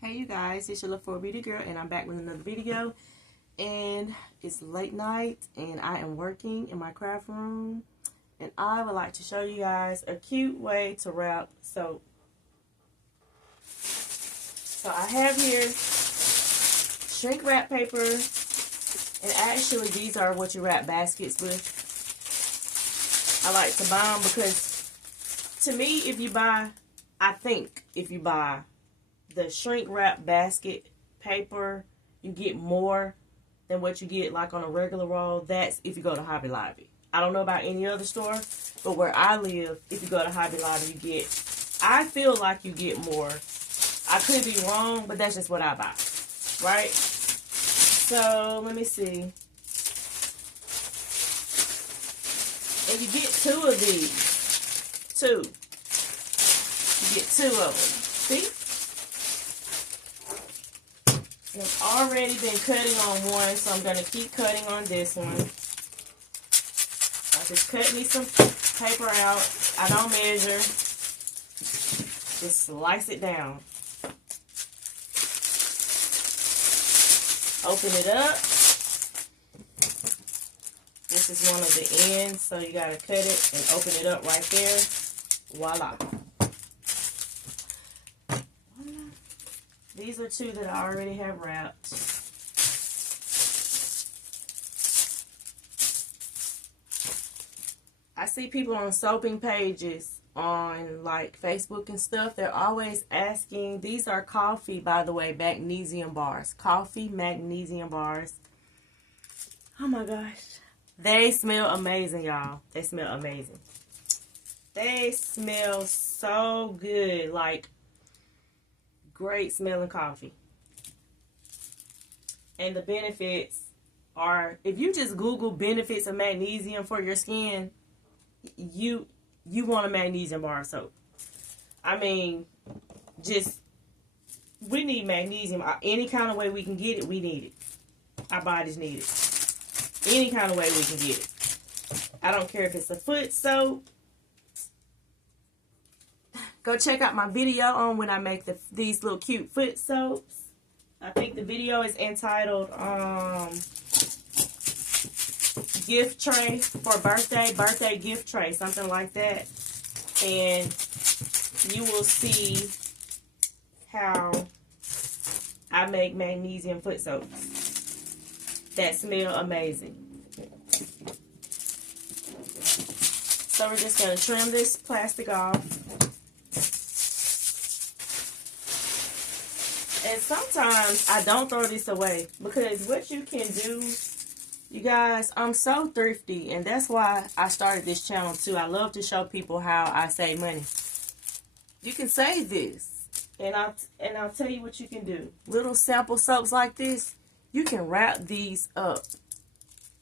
Hey you guys, it's your Love for a Beauty Girl and I'm back with another video. And it's late night and I am working in my craft room. And I would like to show you guys a cute way to wrap soap. So I have here shrink wrap paper. And actually these are what you wrap baskets with. I like to buy them because to me if you buy the shrink wrap basket paper, you get more than what you get like on a regular roll. That's if you go to Hobby Lobby. I don't know about any other store, but where I live, if you go to Hobby Lobby, you get, I feel like you get more. I could be wrong, but that's just what I buy, right? So let me see. And you get two of these. Two. You get two of them. See? I've already been cutting on one, so I'm going to keep cutting on this one. I just cut me some paper out. I don't measure. Just slice it down. Open it up. This is one of the ends, so you got to cut it and open it up right there. Voila. These are two that I already have wrapped. I see people on soaping pages on like Facebook and stuff. They're always asking. These are coffee, by the way, magnesium bars. Coffee magnesium bars. Oh my gosh. They smell amazing, y'all. They smell amazing. They smell so good. Like great smelling coffee. And the benefits are, if you just Google benefits of magnesium for your skin, you want a magnesium bar of soap. I mean, just, we need magnesium. Any kind of way we can get it, we need it. Our bodies need it. Any kind of way we can get it. I don't care if it's a foot soap. Go check out my video on when I make these little cute foot soaps. I think the video is entitled gift tray for birthday gift tray, something like that. And you will see how I make magnesium foot soaps that smell amazing. So we're just going to trim this plastic off. And sometimes I don't throw this away because what you can do, you guys, I'm so thrifty, and that's why I started this channel too. I love to show people how I save money. You can save this, and I'll tell you what you can do. Little sample soaps like this, you can wrap these up.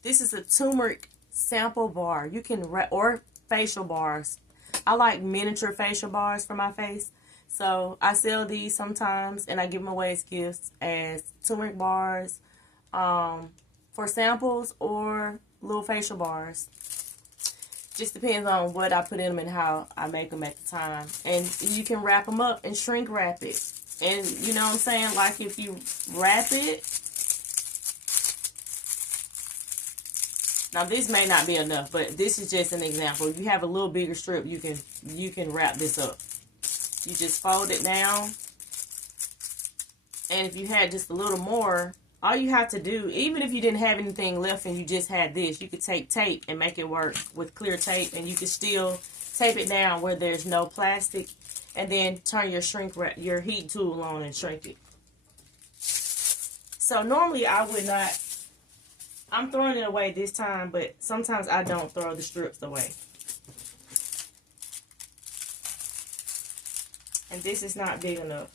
This is a turmeric sample bar. You can wrap, or facial bars. I like miniature facial bars for my face. So I sell these sometimes, and I give them away as gifts as turmeric bars for samples or little facial bars. Just depends on what I put in them and how I make them at the time. And you can wrap them up and shrink wrap it. And you know what I'm saying? Like if you wrap it. Now this may not be enough, but this is just an example. If you have a little bigger strip, you can wrap this up. You just fold it down. And if you had just a little more, all you have to do, even if you didn't have anything left and you just had this, you could take tape and make it work with clear tape. And you could still tape it down where there's no plastic. And then turn your heat tool on and shrink it. So normally I would not, I'm throwing it away this time, but sometimes I don't throw the strips away. And this is not big enough.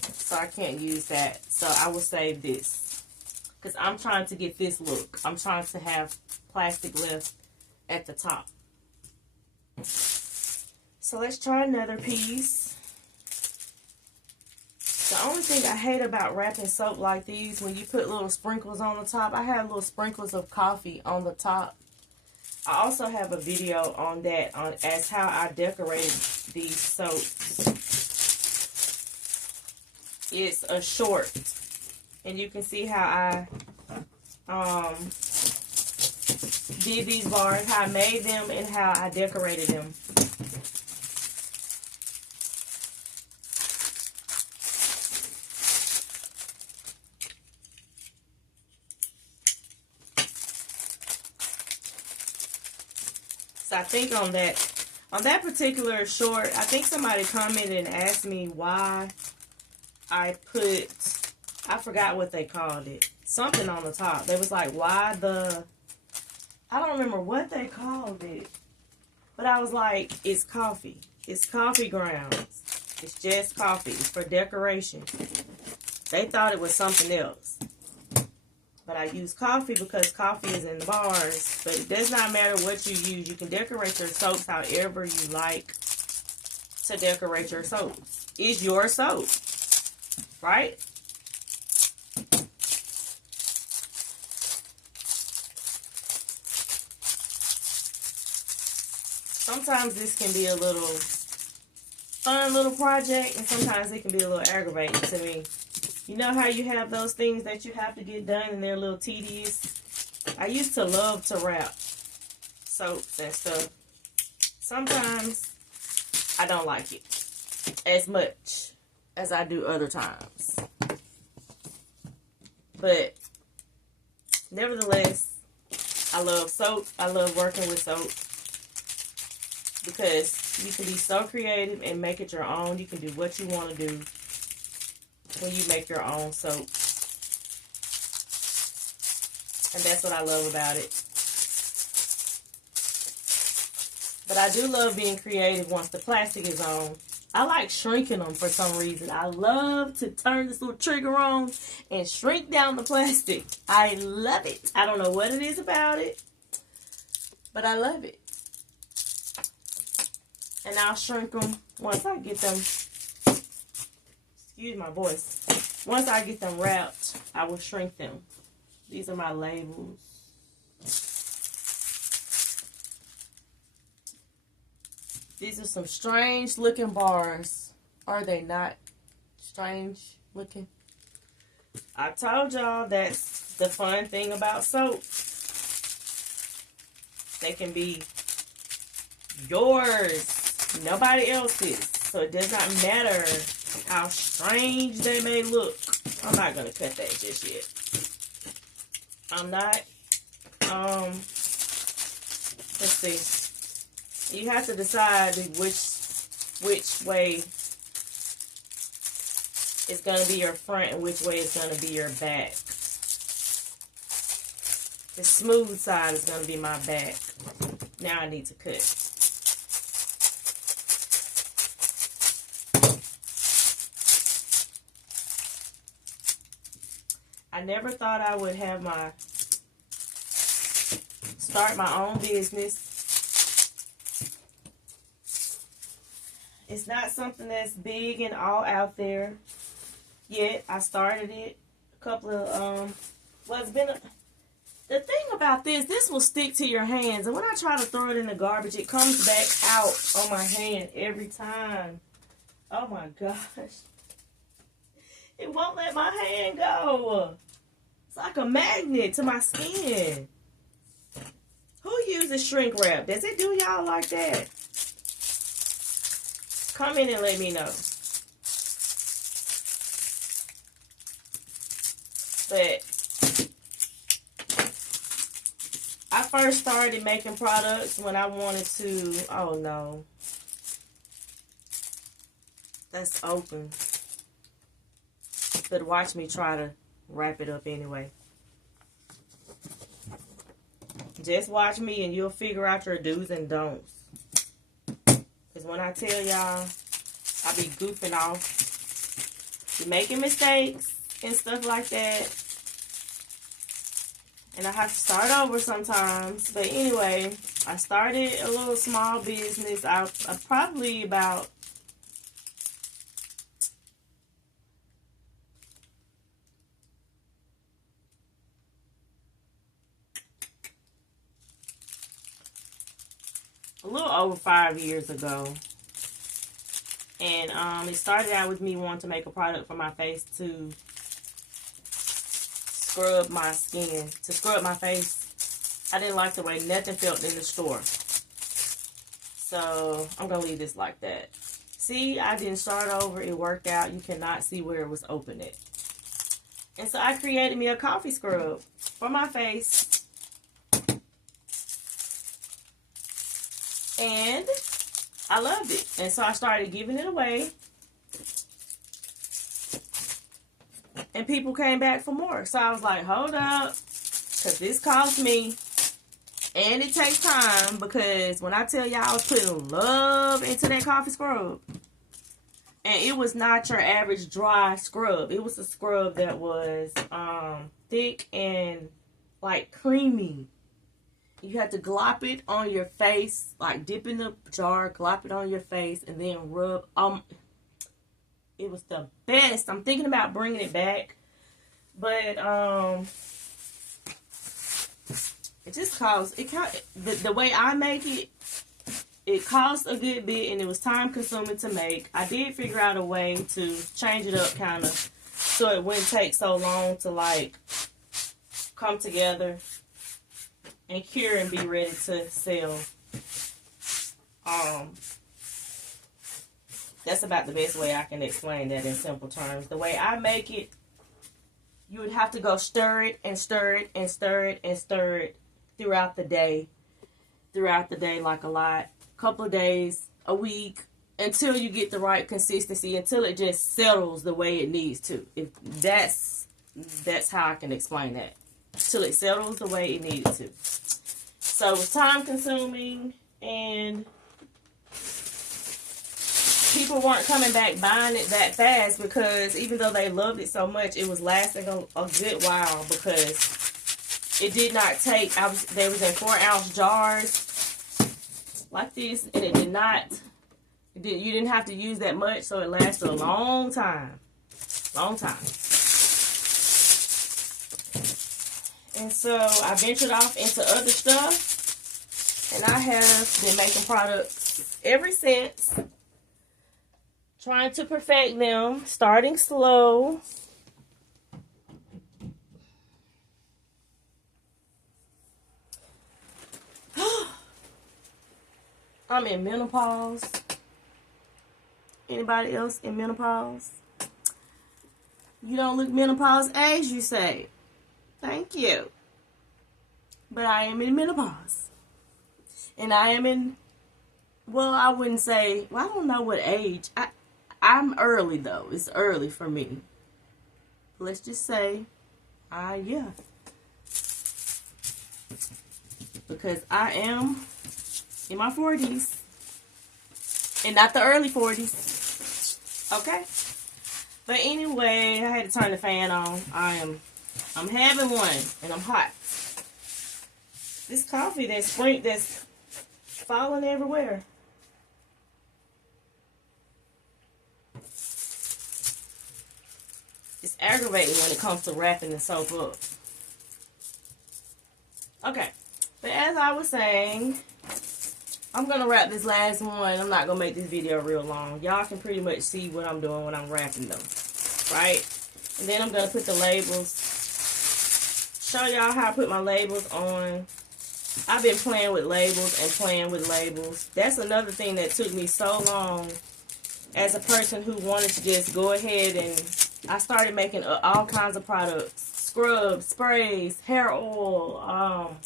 So I can't use that. So I will save this. Because I'm trying to get this look. I'm trying to have plastic left at the top. So let's try another piece. The only thing I hate about wrapping soap like these, when you put little sprinkles on the top, I have little sprinkles of coffee on the top. I also have a video on that, as how I decorated these soaps. It's a short. And you can see how I did these bars, how I made them, and how I decorated them. So I think on that particular short, I think somebody commented and asked me why I put, I forgot what they called it, something on the top. They was like, why I don't remember what they called it, but I was like, it's coffee. It's coffee grounds. It's just coffee for decoration. They thought it was something else. But I use coffee because coffee is in the bars. But it does not matter what you use. You can decorate your soaps however you like to decorate your soaps. It's your soap, right? Sometimes this can be a little fun little project, and sometimes it can be a little aggravating to me. You know how you have those things that you have to get done and they're a little tedious? I used to love to wrap soaps and stuff. Sometimes I don't like it as much as I do other times. But nevertheless, I love soap. I love working with soap because you can be so creative and make it your own. You can do what you want to do when you make your own soap. And that's what I love about it. But I do love being creative once the plastic is on. I like shrinking them for some reason. I love to turn this little trigger on and shrink down the plastic. I love it. I don't know what it is about it, but I love it. And I'll shrink them once I get them, excuse my voice. Once I get them wrapped, I will shrink them. These are my labels. These are some strange looking bars. Are they not strange looking? I told y'all that's the fun thing about soap. They can be yours, nobody else's. So it does not matter how strange they may look. I'm not going to cut that just yet. I'm not. Let's see. You have to decide which way it's going to be your front and which way it's going to be your back. The smooth side is going to be my back. Now I need to cut. I never thought I would have start my own business. It's not something that's big and all out there yet. I started it a couple of, the thing about this will stick to your hands. And when I try to throw it in the garbage, it comes back out on my hand every time. Oh my gosh. It won't let my hand go. It's like a magnet to my skin. Who uses shrink wrap? Does it do y'all like that? Come in and let me know. But I first started making products when I wanted to, oh no. That's open. But watch me try to wrap it up anyway. Just watch me and you'll figure out your do's and don'ts. Because when I tell y'all, I be goofing off, be making mistakes and stuff like that. And I have to start over sometimes. But anyway, I started a little small business. I probably about a little over 5 years ago. And it started out with me wanting to make a product for my face to scrub my skin, to scrub my face. I didn't like the way nothing felt in the store. So I'm going to leave this like that. See, I didn't start over. It worked out. You cannot see where it was open at. And so I created me a coffee scrub for my face. And I loved it. And so I started giving it away. And people came back for more. So I was like, hold up. Because this cost me. And it takes time. Because when I tell y'all I was putting love into that coffee scrub. And it was not your average dry scrub. It was a scrub that was thick and like creamy. You had to glop it on your face, like dip in the jar, glop it on your face, and then rub. It was the best. I'm thinking about bringing it back, but it just costs. The way I make it. It cost a good bit, and it was time consuming to make. I did figure out a way to change it up kind of so it wouldn't take so long to like come together and cure and be ready to sell. That's about the best way I can explain that in simple terms. The way I make it, you would have to go stir it and stir it and stir it and stir it throughout the day. Throughout the day, like a lot. Couple of days, a week, until you get the right consistency, until it just settles the way it needs to. If that's how I can explain that. Till it settles the way it needed to. So it was time consuming, and people weren't coming back buying it that fast, because even though they loved it so much, it was lasting a good while, because it did not take. They was in 4-ounce jars like this, and it did not. You didn't have to use that much, so it lasted a long time. Long time. And so I ventured off into other stuff, and I have been making products ever since, trying to perfect them, starting slow. I'm in menopause. Anybody else in menopause? You don't look menopause age, you say. Thank you. But I am in menopause. And I am in, well, I wouldn't say, well, I don't know what age. I'm early, though. It's early for me. Let's just say, yeah. Because I am in my 40s. And not the early 40s. Okay? But anyway, I had to turn the fan on. I'm having one, and I'm hot. This coffee that's falling everywhere. It's aggravating when it comes to wrapping the soap up. Okay. But as I was saying, I'm going to wrap this last one. I'm not going to make this video real long. Y'all can pretty much see what I'm doing when I'm wrapping them. Right? And then I'm going to put the labels. Show y'all how I put my labels on. I've been playing with labels and playing with labels. That's another thing that took me so long as a person who wanted to just go ahead, and I started making all kinds of products. Scrubs, sprays, hair oil,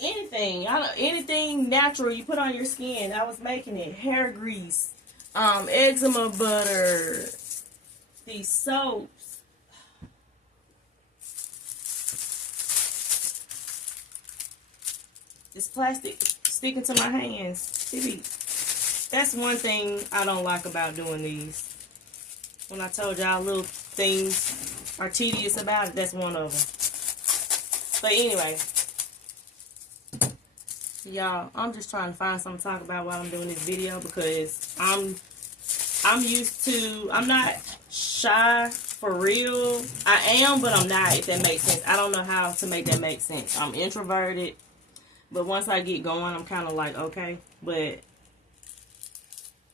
anything natural you put on your skin. I was making it. Hair grease, eczema butter, these soaps. This plastic sticking to my hands. That's one thing I don't like about doing these. When I told y'all little things are tedious about it, that's one of them. But anyway, y'all, I'm just trying to find something to talk about while I'm doing this video, because I'm used to, I'm not shy for real. I am, but I'm not, if that makes sense. I don't know how to make that make sense. I'm introverted, but once I get going, I'm kind of like, okay. But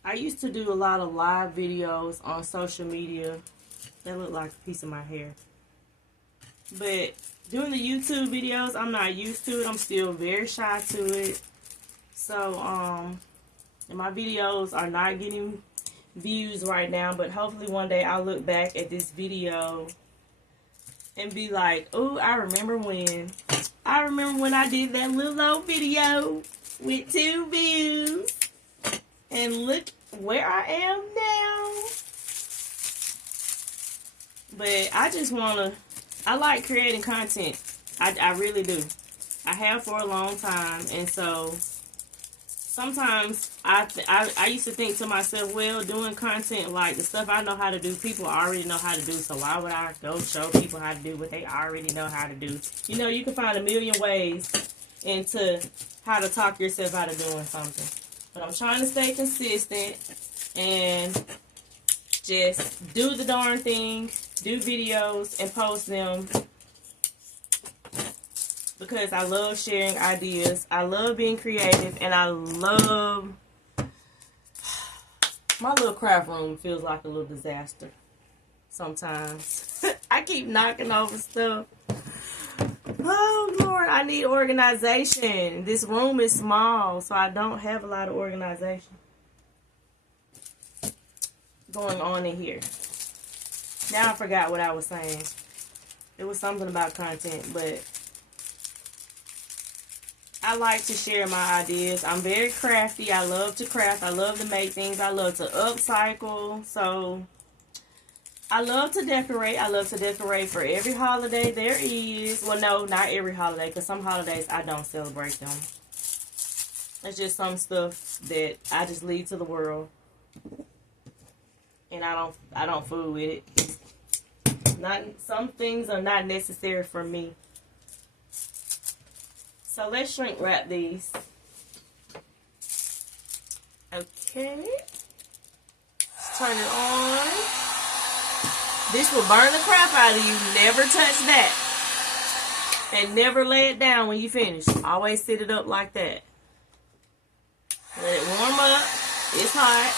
I used to do a lot of live videos on social media. That looked like a piece of my hair. But doing the YouTube videos, I'm not used to it. I'm still very shy to it. So, and my videos are not getting views right now. But hopefully one day I'll look back at this video and be like, oh, I remember when I did that little old video with 2 views. And look where I am now. But I just want to, I like creating content. I really do. I have for a long time. And so sometimes I used to think to myself, well, doing content like the stuff I know how to do, people already know how to do. So why would I go show people how to do what they already know how to do? You know, you can find a million ways into how to talk yourself out of doing something. But I'm trying to stay consistent and just do the darn thing, do videos and post them because I love sharing ideas. I love being creative, and I love my little craft room. Feels like a little disaster sometimes. I keep knocking over stuff. Oh Lord, I need organization. This room is small, so I don't have a lot of organization going on in here. Now I forgot what I was saying. It was something about content, but I like to share my ideas. I'm very crafty. I love to craft. I love to make things. I love to upcycle. So I love to decorate. I love to decorate for every holiday there is. Well, no, not every holiday, because some holidays I don't celebrate them. It's just some stuff that I just leave to the world, and I don't fool with it. Some things are not necessary for me. So let's shrink wrap these. Okay. Let's turn it on. This will burn the crap out of you. Never touch that. And never lay it down when you finish. Always sit it up like that. Let it warm up. It's hot.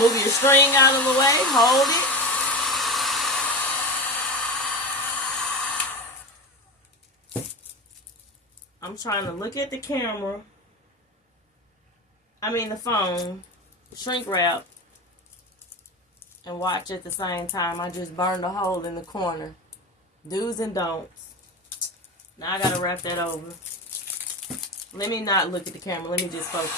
Move your string out of the way. Hold it. I'm trying to look at the camera. The phone. Shrink wrap. And watch at the same time. I just burned a hole in the corner. Do's and don'ts. Now I gotta wrap that over. Let me not look at the camera. Let me just focus.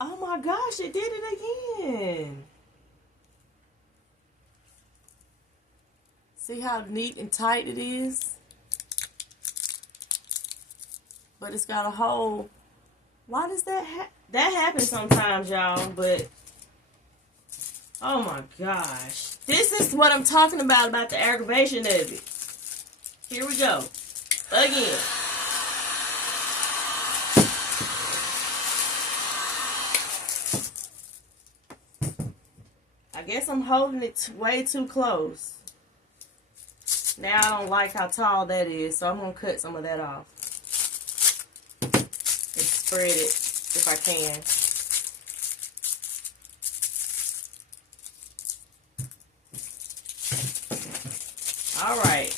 Oh my gosh, it did it again. See how neat and tight it is? But it's got a hole. Why does that happen? That happens sometimes, y'all, but oh my gosh. This is what I'm talking about the aggravation of it. Here we go. Again. I guess I'm holding it way too close. Now I don't like how tall that is, so I'm going to cut some of that off. And spread it if I can. All right.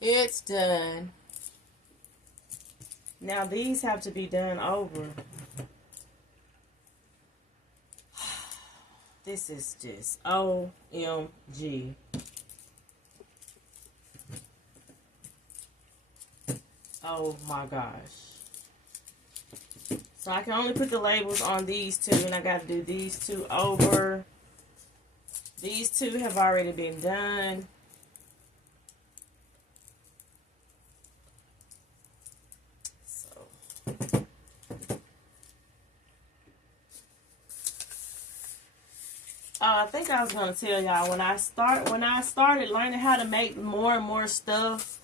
It's done. Now these have to be done over. This is just OMG. Oh my gosh. So I can only put the labels on these two, and I got to do these two over. These two have already been done. I think I was gonna tell y'all when I started learning how to make more and more stuff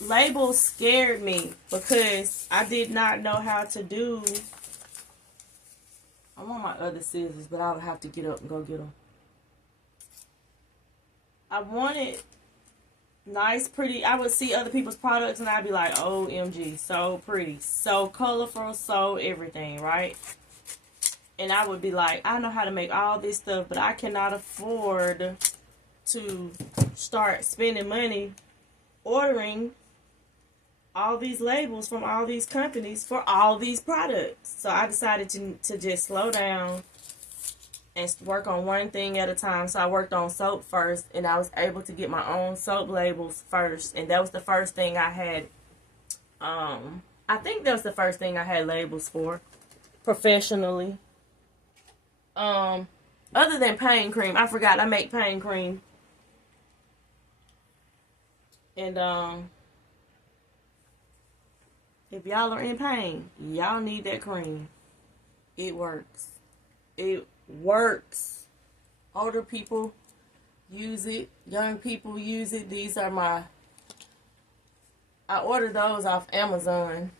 Labels scared me because I did not know how to do. I want my other scissors, but I would have to get up and go get them. I wanted nice, pretty. I would see other people's products and I'd be like, OMG, so pretty, so colorful, so everything, right? And I would be like, I know how to make all this stuff, but I cannot afford to start spending money ordering all these labels from all these companies for all these products. So I decided to just slow down and work on one thing at a time. So I worked on soap first, and I was able to get my own soap labels first, and that was the first thing I had. I think that was the first thing I had labels for professionally. Other than pain cream, I forgot I make pain cream. And if y'all are in pain, y'all need that cream. It works. It works. Older people use it. Young people use it. These are my... I ordered those off Amazon.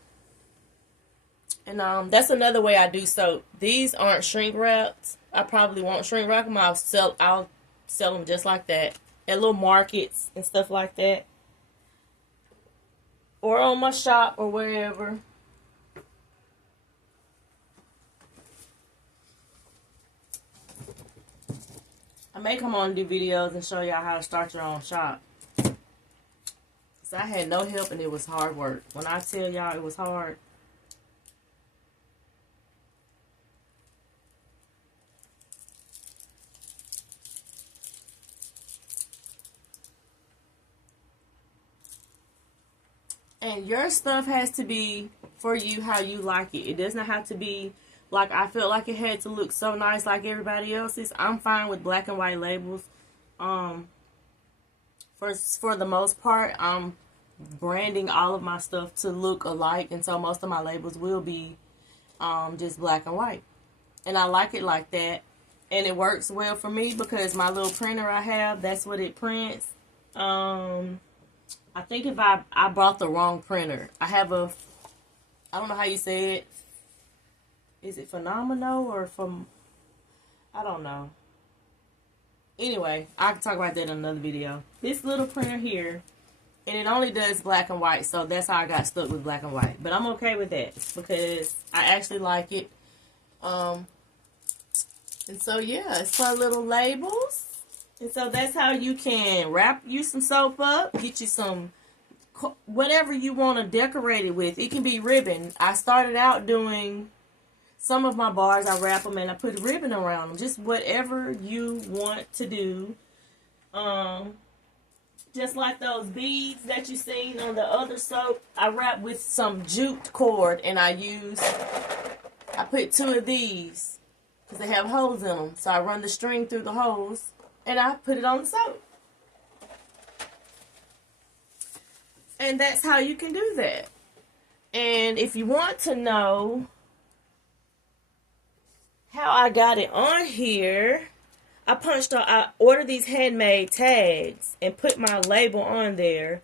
And that's another way I do soap. These aren't shrink wrapped. I probably won't shrink wrap them. I'll sell them just like that at little markets and stuff like that, or on my shop or wherever. I may come on and do videos and show y'all how to start your own shop. So I had no help and it was hard work. When I tell y'all it was hard. And your stuff has to be for you how you like it. It does not have to be like I felt like it had to look so nice like everybody else's. I'm fine with black and white labels. For the most part, I'm branding all of my stuff to look alike, and so most of my labels will be just black and white. And I like it like that. And it works well for me because my little printer I have, that's what it prints. I think if I bought the wrong printer. I have a, I don't know how you say it. Is it Phenomenal or from, I don't know. Anyway, I can talk about that in another video. This little printer here, and it only does black and white, so that's how I got stuck with black and white. But I'm okay with that because I actually like it. And so, yeah, it's for little labels. And so that's how you can wrap you some soap up, get you some, whatever you want to decorate it with. It can be ribbon. I started out doing some of my bars, I wrap them and I put ribbon around them. Just whatever you want to do. Just like those beads that you seen on the other soap, I wrap with some jute cord and I put 2 of these because they have holes in them. So I run the string through the holes and I put it on the soap. And that's how you can do that. And if you want to know how I got it on here, I ordered these handmade tags and put my label on there.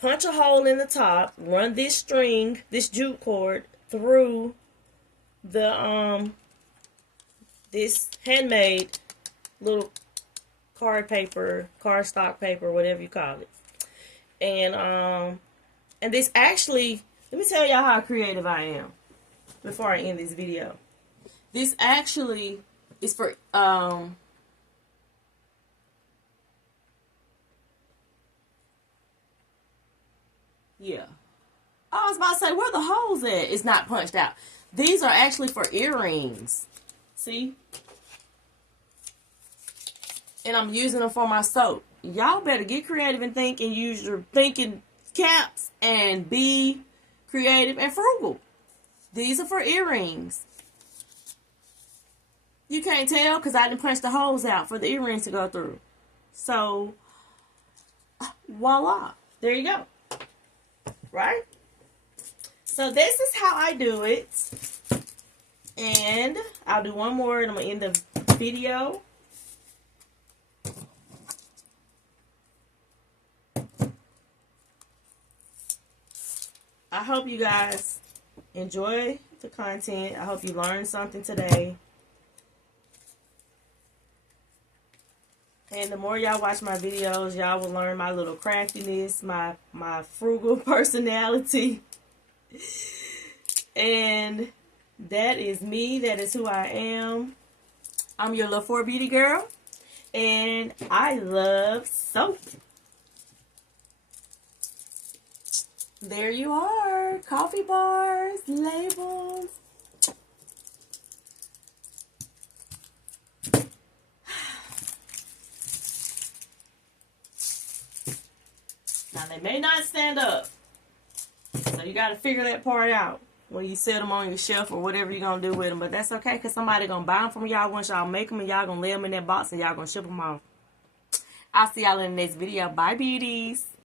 Punch a hole in the top, run this string, this jute cord through the this handmade little cardstock paper, whatever you call it. And this actually, let me tell y'all how creative I am before I end this video. This actually is for yeah. I was about to say, where the holes at? It's not punched out. These are actually for earrings. See? And I'm using them for my soap. Y'all better get creative and think and use your thinking caps and be creative and frugal. These are for earrings. You can't tell because I didn't punch the holes out for the earrings to go through. So, voila. There you go. Right? So this is how I do it. And I'll do one more and I'm going to end the video. I hope you guys enjoy the content. I hope you learned something today. And the more y'all watch my videos, y'all will learn my little craftiness, my frugal personality. And that is me. That is who I am. I'm your little 4 beauty girl. And I love soap. There you are. Coffee bars, labels. Now, they may not stand up. So you got to figure that part out when you set them on your shelf or whatever you're going to do with them. But that's okay, because somebody going to buy them from y'all once y'all make them, and y'all going to lay them in that box and y'all going to ship them off. I'll see y'all in the next video. Bye, beauties.